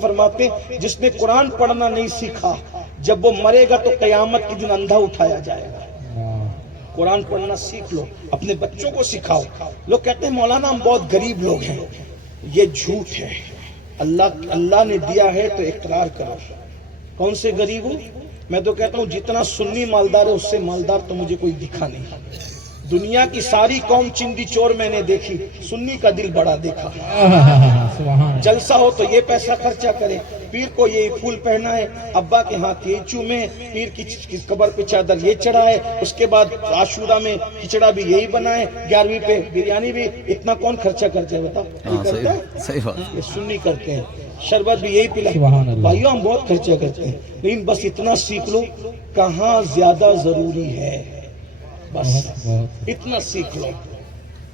فرماتے ہیں جس نے قرآن پڑھنا نہیں سیکھا جب وہ مرے گا تو قیامت کے دن اندھا اٹھایا جائے گا۔ قرآن پڑھنا سیکھ لو، اپنے بچوں کو سکھاؤ۔ لوگ کہتے ہیں مولانا ہم بہت غریب لوگ ہیں، یہ جھوٹ ہے۔ اللہ نے دیا ہے تو اقرار کرو۔ کون سے غریب ہو؟ میں تو کہتا ہوں جتنا سنی مالدار ہے اس سے مالدار تو مجھے کوئی دکھا نہیں۔ دنیا کی ساری قوم چندی چور میں نے دیکھی، سنی کا دل بڑا دیکھا۔ جلسہ ہو تو یہ پیسہ خرچہ کرے، پیر کو یہ پھول پہنا ہے، ابا کے ہاتھ یہ چومے، پیر کی قبر پہ چادر یہ چڑھائے، اس کے بعد عاشورہ میں کھچڑا بھی یہی بنائے، 11ویں پہ بریانی بھی۔ اتنا کون خرچہ کرتے ہیں بتاؤ؟ یہ سنی کرتے ہیں۔ شربت بھی یہی پلا۔ بھائیو ہم بہت خرچہ کرتے ہیں، لیکن بس اتنا سیکھ لو کہاں زیادہ ضروری ہے، بس اتنا سیکھ لو۔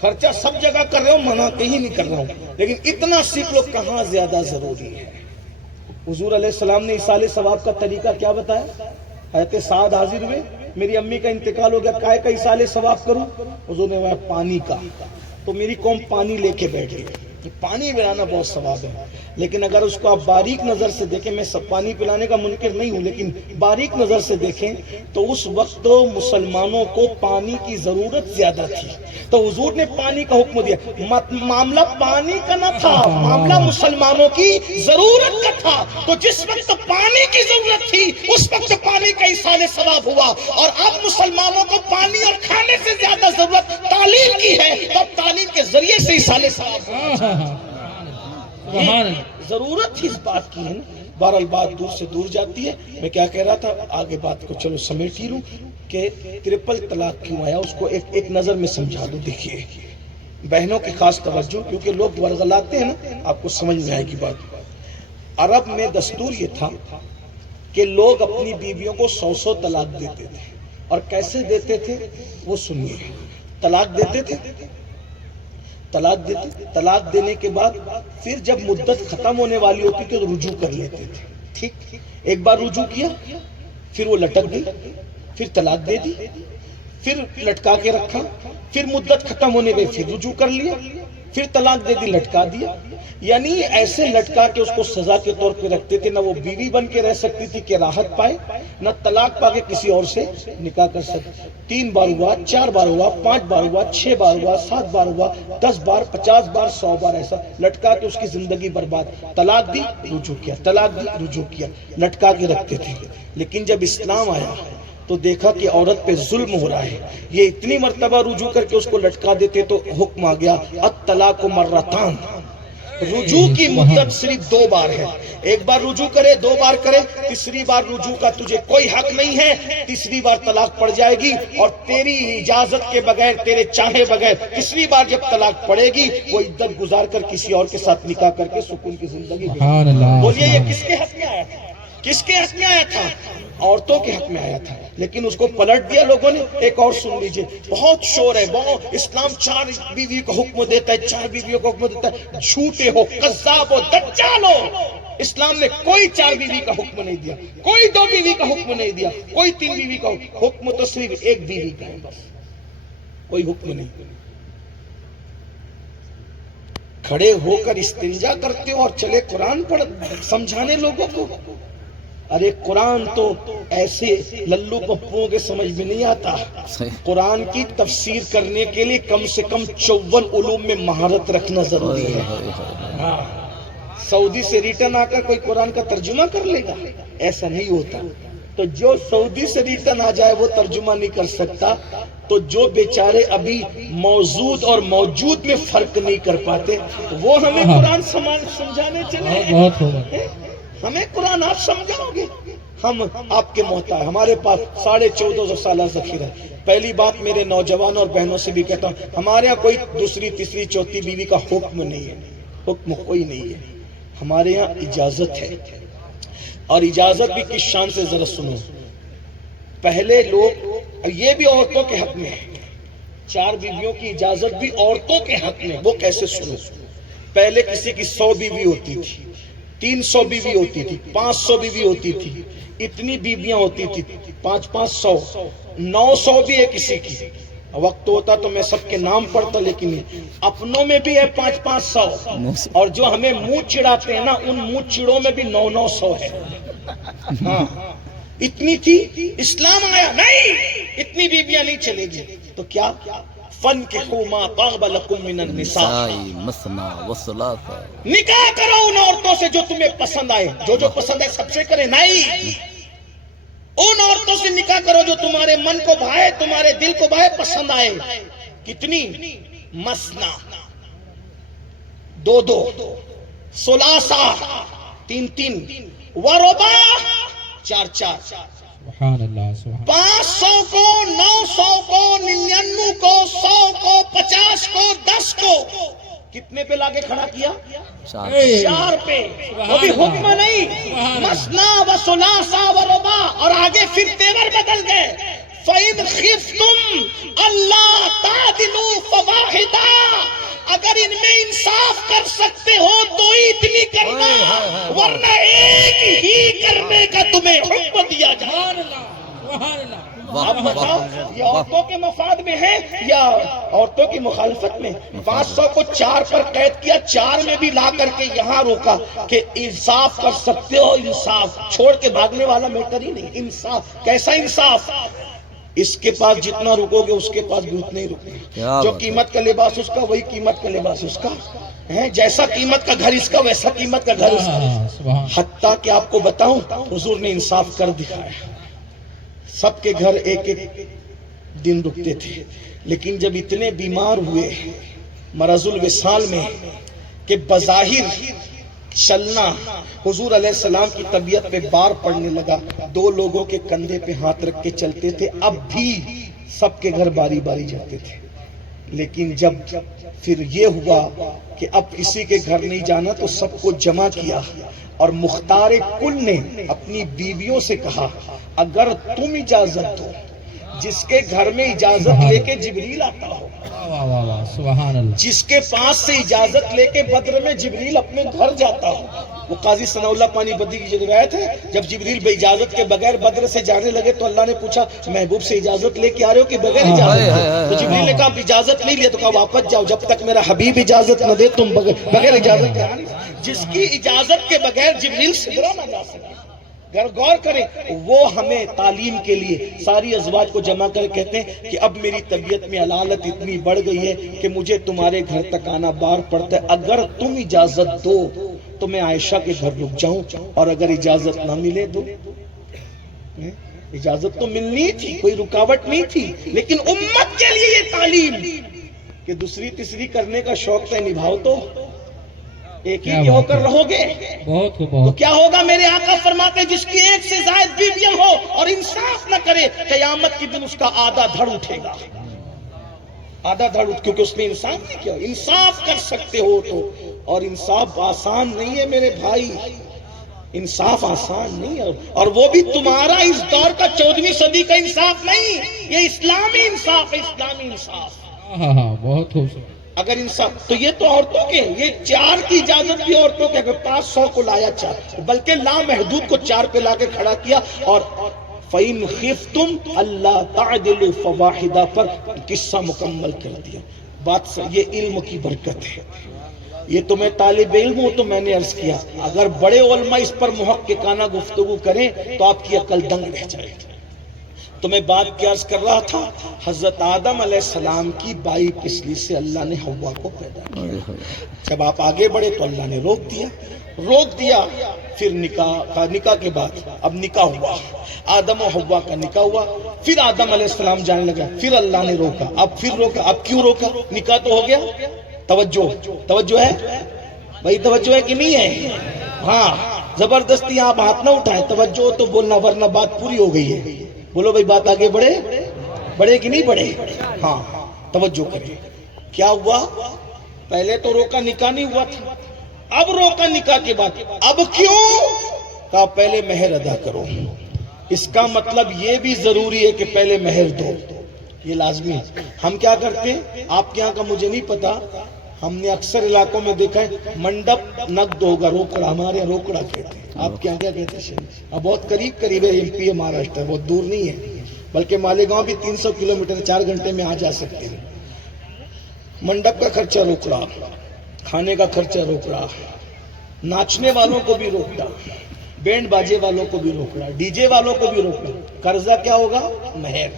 خرچہ سب جگہ کر رہے ہو، منع کہیں نہیں کر رہا ہوں، لیکن اتنا سیکھ لو کہاں زیادہ ضروری ہے۔ حضور علیہ السلام نے ایصال ثواب کا طریقہ کیا بتایا؟ حضرت سعد حاضر ہوئے، میری امی کا انتقال ہو گیا، کائے کا ایصال ثواب کروں؟ حضور نے کہا پانی کا۔ تو میری قوم پانی لے کے بیٹھ گئی۔ پانی پلانا بہت ثواب ہے، لیکن اگر اس کو آپ باریک نظر سے دیکھیں، میں سب پانی پلانے کا منکر نہیں ہوں، لیکن باریک نظر سے دیکھیں تو اس وقت مسلمانوں کو پانی کی ضرورت زیادہ تھی، تو حضور نے پانی کا حکم دیا۔ معاملہ پانی کا نہ تھا، معاملہ مسلمانوں کی ضرورت کا تھا، تو جس وقت پانی کی ضرورت تھی اس وقت پانی کا ایصال ثواب ہوا۔ اور اب مسلمانوں کو پانی اور کھانے سے زیادہ ضرورت تعلیم کی ہے، تو اب تعلیم کے ذریعے سے ایصال ثواب ہوا۔ ضرورت ہی اس بات کی ہے نا۔ بہرحال بات دور سے دور جاتی ہے۔ میں کیا کہہ رہا تھا، آگے بات کو چلو سمیٹ ہی لوں کہ ٹرپل طلاق کیوں آیا، اس کو ایک نظر میں سمجھا دو۔ دیکھیے بہنوں کی خاص توجہ، کیونکہ لوگ ورغلاتے ہیں نا، آپ کو سمجھ میں آئے گی بات۔ عرب میں دستور یہ تھا کہ لوگ اپنی بیویوں کو 100 طلاق دیتے تھے، اور کیسے دیتے تھے وہ سنیے۔ طلاق دیتے تھے، طلاق دینے کے بعد پھر جب مدت ختم ہونے والی ہوتی تھی تو رجوع کر لیتے تھے۔ ٹھیک، ایک بار رجوع کیا، پھر وہ لٹک گئی، پھر طلاق دے دی، پھر لٹکا کے رکھا، پھر مدت ختم ہونے گئی، پھر رجوع کر لیا، پھر طلاق دے دی، لٹکا دیا۔ یعنی ایسے لٹکا کے اس کو سزا کے طور پہ رکھتے تھے، نہ وہ بیوی بن کے رہ سکتی تھی کہ راحت پائے، نہ طلاق پا کے کسی اور سے نکاح کر سکتی۔ 3 بار ہوا، 4 بار ہوا، 5 بار ہوا، 6 بار ہوا، 7 بار ہوا، 10 بار، 50 بار، 100 بار، ایسا لٹکا کے اس کی زندگی برباد۔ طلاق دی، رجوع کیا، طلاق دی، رجوع کیا، لٹکا کے رکھتے تھے۔ لیکن جب اسلام آیا تو دیکھا کہ عورت پہ ظلم ہو رہا ہے، یہ اتنی مرتبہ رجوع کر کے اس کو لٹکا دیتے تو حکم آ گیا الطلاق مرتان، رجوع کی مدت صرف 2 بار ہے۔ ایک بار رجوع کرے، 2 بار کرے، تیسری بار رجوع کا تجھے کوئی حق نہیں ہے، تیسری بار طلاق پڑ جائے گی، اور تیری اجازت کے بغیر، تیرے چاہے بغیر تیسری بار جب طلاق پڑے گی وہ عدت گزار کر کسی اور کے ساتھ نکاح کر کے سکون کی زندگی۔ بولیے یہ کس کے حق میں آیا تھا؟ کس کے حق میں آیا تھا؟ عورتوں کے حق میں آیا تھا، لیکن اس کو پلٹ دیا لوگوں نے۔ ایک اور سن لیجئے، بہت شور ہے، بہت اسلام 4 بیوی کو حکم دیتا ہے، 4 بیویوں کو حکم دیتا ہے۔ جھوٹے ہو، قذاب ہو، دجال ہو، اسلام نے کوئی 4 بیوی کا حکم نہیں دیا، کوئی 2 بیوی کا حکم نہیں دیا، کوئی 3 بیوی کا حکم تو صرف 1 بیوی کا ہے، بس کوئی حکم نہیں۔ کھڑے ہو کر استنجا کرتے ہو اور چلے قرآن پڑھ سمجھانے لوگوں کو۔ ارے قرآن تو ایسے للو پپوں کے سمجھ میں نہیں آتا۔ قرآن کی تفسیر کرنے کے لیے کم سے کم 54 علوم میں مہارت رکھنا ضروری ہے۔ سعودی سے ریٹرن آ کر کوئی قرآن کا ترجمہ کر لے گا؟ ایسا نہیں ہوتا۔ تو جو سعودی سے ریٹرن آ جائے وہ ترجمہ نہیں کر سکتا، تو جو بیچارے ابھی موجود اور موجود میں فرق نہیں کر پاتے وہ ہمیں قرآن سمجھانے چلے۔ ہمیں قرآن آپ سمجھاؤ گے؟ ہم آپ کے محتاج، ہمارے پاس 1450 سالہ ذخیرہ ہے۔ پہلی بات میرے نوجوان اور بہنوں سے بھی کہتا ہوں، ہمارے یہاں کوئی دوسری، تیسری، چوتھی بیوی کا حکم نہیں ہے، حکم کوئی نہیں ہے، ہمارے یہاں اجازت ہے۔ اور اجازت بھی کس شان سے ذرا سنو۔ پہلے لوگ، یہ بھی عورتوں کے حق میں ہے، 4 بیویوں کی اجازت بھی عورتوں کے حق میں۔ وہ کیسے سنو؟ پہلے کسی کی 100 بیوی ہوتی تھی، 300 بیوی ہوتی تھی، 500 بیوی ہوتی تھی، اتنی بیویاں ہوتی تھی، 500، 900 بھی ہے کسی کی، وقت ہوتا تو میں سب کے نام پڑھتا، لیکن اپنوں میں بھی ہے 500 اور جو ہمیں منہ چڑھاتے ہیں نا ان منہ چڑوں میں بھی 900 ہے. ہاں اتنی تھی اسلام آیا نہیں، اتنی بیویاں نہیں چلے گی تو کیا فَانْكِحُوا مَا طَابَ لَكُم مِّنَ النِّسَاءِ، مثنى وثلاث، نکاح کرو ان عورتوں سے جو تمہیں پسند آئے. جو پسند ہے سب سے کرے نہیں، ان عورتوں سے نکاح کرو جو تمہارے من کو بھائے، تمہارے دل کو بھائے، پسند آئے. کتنی؟ مسنا 2 ثلاثہ 3 ورباع 4. سبحان اللہ سبحان 500 کو 900 کو 99 کو 100 کو 50 کو 10 کو کتنے پہ لاگے کھڑا کیا؟ 4 پہ. وہ بھی حکم نہیں، مسنا و ثلاثہ و رباع، اور آگے پھر تیور بدل گئے. فَإِنْ خِفْتُمْ أَلَّا تَعْدِلُوا فَوَاحِدًا، اگر ان میں انصاف کر سکتے ہو تو اتنی کرنا، ورنہ ایک ہی کرنے کا تمہیں حکم دیا جائے. اب بتاؤ یہ عورتوں کے مفاد میں ہے یا عورتوں کی مخالفت میں؟ 500 کو 4 پر قید کیا، 4 میں بھی لا کر کے یہاں روکا کہ انصاف کر سکتے ہو. انصاف چھوڑ کے بھاگنے والا میٹر ہی نہیں. انصاف کیسا انصاف؟ اس کے پاس جتنا رکو گے اس کے پاس بھی اتنا ہی رکے. جو قیمت کا لباس اس کا وہی قیمت کا لباس اس کا ہے. جیسا قیمت کا گھر اس کا ویسا قیمت کا گھر اس کا. حتیٰ کہ آپ کو بتاؤں حضور نے انصاف کر دکھایا. سب کے گھر ایک دن رکتے تھے، لیکن جب اتنے بیمار ہوئے مرض الوصال میں کہ بظاہر چلنا حضور علیہ السلام کی طبیعت پہ بار پڑنے لگا، 2 لوگوں کے کندھے پہ ہاتھ رکھ کے چلتے تھے. اب بھی سب کے گھر باری باری جاتے تھے، لیکن جب پھر یہ ہوا کہ اب کسی کے گھر نہیں جانا تو سب کو جمع کیا اور مختار کل نے اپنی بیویوں سے کہا اگر تم اجازت دو، جس کے گھر میں اجازت لے کے جبریل آتا ہو، سبحان اللہ، جس کے پاس سے اجازت لے کے بدر میں جبریل اپنے گھر جاتا ہو. وہ قاضی ثناء اللہ پانی بدی کی جو روایت ہے، جب جبریل بے اجازت کے بغیر بدر سے جانے لگے تو اللہ نے پوچھا محبوب سے اجازت لے کے آ رہے ہو کہ بغیر اجازت؟ تو جبریل نے کہا اجازت نہیں لیا، تو کہا واپس جاؤ، جب تک میرا حبیب اجازت نہ دے تم بغیر اجازت کے. جس کی اجازت کے بغیر جبریل سدرا نہ جا سکے. غور کریں، وہ ہمیں تعلیم کے لیے ساری ازواج کو جمع کر کہتے ہیں کہ اب میری طبیعت میں علالت اتنی بڑھ گئی ہے کہ مجھے تمہارے گھر تک آنا بار پڑتا ہے. اگر تم اجازت دو تو میں عائشہ کے گھر رک جاؤں، اور اگر اجازت نہ ملے تو اجازت تو ملنی تھی، کوئی رکاوٹ نہیں تھی. لیکن امت کے لیے یہ تعلیم کہ دوسری تیسری کرنے کا شوق ہے، نبھاؤ تو ایک ہی ہو کر رہو گے. بہت تو کیا ہوگا؟ میرے آقا فرماتے جس کی 1 سے زائد بیویاں ہو اور انصاف نہ کرے، قیامت کے دن اس کا آدھا دھڑ اٹھے گا. آدھا دھڑ کیونکہ اس نے انصاف نہیں کیا. انصاف کر سکتے ہو تو، اور انصاف آسان نہیں ہے میرے بھائی، انصاف آسان نہیں ہے. اور وہ بھی تمہارا اس دور کا 14ویں صدی کا انصاف نہیں، یہ اسلامی انصاف ہے، اسلامی انصاف. بہت خوبصورت. اگر انصاف تو یہ تو عورتوں کے، یہ 4 کی اجازت بھی عورتوں کے. اگر 500 کو لایا 4، بلکہ لامحدود کو 4 پہ لا کے کھڑا کیا. اور فَإِنْ خِفْتُمْ أَلَّا تَعْدِلُوا فَوَاحِدًا پر قصہ مکمل کر دیا. بات یہ علم کی برکت ہے. یہ تو میں طالب علم ہوں تو میں نے عرض کیا، اگر بڑے علماء اس پر محققانہ گفتگو کریں تو آپ کی عقل دنگ رہ جائے. تو میں بات کیا عرض کر رہا تھا، حضرت آدم علیہ السلام کی بائی پسلی سے اللہ نے حوا کو پیدا کیا. جب آپ آگے بڑھے تو اللہ نے روک دیا. پھر نکاح کے بعد اب نکاح ہوا، آدم و حوا کا نکاح ہوا. پھر آدم علیہ السلام جانے لگا، پھر اللہ نے روکا. اب پھر روکا. اب کیوں روکا؟ نکاح تو ہو گیا. توجہ ہے بھائی، توجہ ہے کہ نہیں ہے؟ ہاں، زبردستی آپ ہاتھ نہ اٹھائیں. توجہ تو بولنا، ورنہ بات پوری ہو گئی ہے. بولو بھائی، بات آگے بڑھے کہ نہیں بڑھے؟ ہاں، توجہ کریں. کیا ہوا؟ پہلے تو روکا، نکاح نہیں ہوا تھا. اب روکا نکاح کے بعد. اب کیوں؟ کہا پہلے مہر ادا کرو. اس کا مطلب یہ بھی ضروری ہے کہ پہلے مہر دو، یہ لازمی ہے. ہم کیا کرتے ہیں آپ کے یہاں کا مجھے نہیں پتا، ہم نے اکثر علاقوں میں دیکھا ہے منڈپ نقد ہوگا، روکڑا. ہمارے یہاں روکڑا کہتے ہیں. آپ کیا کہتے ہیں؟ اب بہت قریب ہے، MP ہے، مہاراشٹر، بہت دور نہیں ہے. بلکہ مالیگاؤں بھی 300 کلومیٹر 4 گھنٹے میں آ جا سکتے ہیں. منڈپ کا خرچہ روک رہا, کھانے کا خرچہ روک رہا, ناچنے والوں کو بھی روک رہا, بینڈ باجے والوں کو بھی روک رہا, ڈی جے والوں کو بھی روک رہا. قرضہ کیا ہوگا؟ مہر.